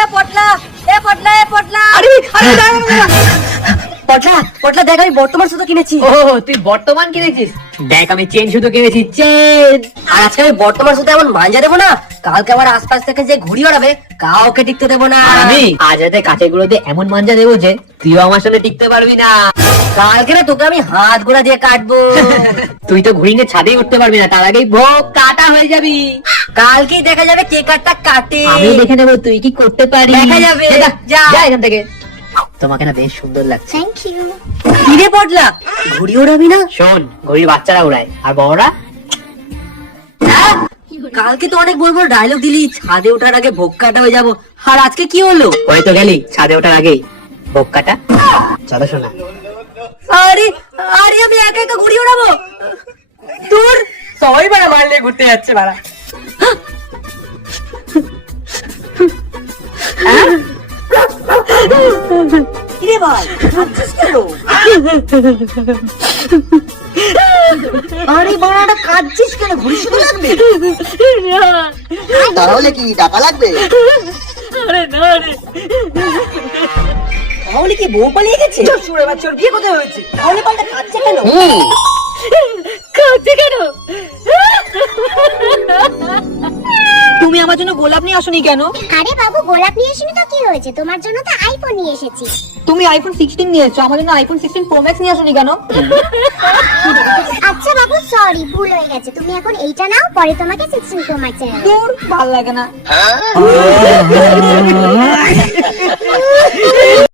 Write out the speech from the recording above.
এ পটলা এ পটলা এ পটলা আরে আরে পটলা পটলা দেখ আমি বর্তমান সুতো কিনেছি। ও তুই বর্তমান কিনেছিস? দেখ আমি চেন শুধু কিনেছি, চেন। আর আজকে আমি বর্তমান সুতো এমন মাঞ্জা দেবো না, কালকে আমার আশপাশ থেকে যে ঘুড়ি ওড়াবে কাউকে টিকতে দেবো না। আর আমি আজ রাতে কাছে গুলোতে এমন মাঞ্জা দেবো যে তুইও আমার সামনে টিকতে পারবি না। কালকে না তোকে আমি হাত গোড়া দিয়ে কাটবো। তুই তো ঘুড়ি নিয়ে ছাদেই উঠতে পারবি না, তার আগেই ভোগ কাটা হয়ে যাবি। কালকেই দেখা যাবে কে কাটটা কাটে। আমি দেখে নেবো তুই কি করতে পারিস। দেখা যাবে। যা যা এখান থেকে। তোমাকে না বেশ সুন্দর লাগছে। Thank you. কিরে পটলা ঘুড়ি ওড়াবি না? শোন, ঘড়ি বাচ্চারা উড়ায় আর বড়রা। হ্যাঁ? কালকে তো অনেক বড় বড় ডায়লগ দিলি, ছাদে ওঠার আগে ভোগ কাটা হয়ে যাবো, আর আজকে কি হলো? হয়তো গেলি ছাদে ওঠার আগেই ভোগ কাটা। চলো শোনা। আরে আরে আমি একা একা ঘুড়ি ওড়াবো? তোর সবাই বাড়া মারলে ঘুরতে যাচ্ছে বাড়া। কিরে ভাই কাঁদছিস কেন? আরে বাড়াটা কাঁদছিস কেন? ঘুড়ি শুধু লাগবে? তাহলে কি টাকা লাগবে? তাহলে কি বউ পালিয়ে গেছে? শুনে বাচ্চার বিয়ে কোথায় হয়েছে? তাহলে পাল্টা কাঁদছে কেন? কাঁদছে কেন? তুমি আমার জন্য গোলাপ নিয়ে আসোনি কেন? আরে বাবু, গোলাপ নিয়ে এসেনি তো কি হয়েছে? তোমার জন্য তো আইফোন নিয়ে এসেছি। তুমি আইফোন 16 নিয়ে এসেছো, আমার জন্য আইফোন 16 প্রো ম্যাক্স নিয়ে আসোনি কেন? আচ্ছা বাবু, সরি, ভুল হয়ে গেছে। তুমি এখন এইটা নাও, পরে তোমাকে 16 প্রো ম্যাক্স এনে দেব। দূর ভালো লাগে না।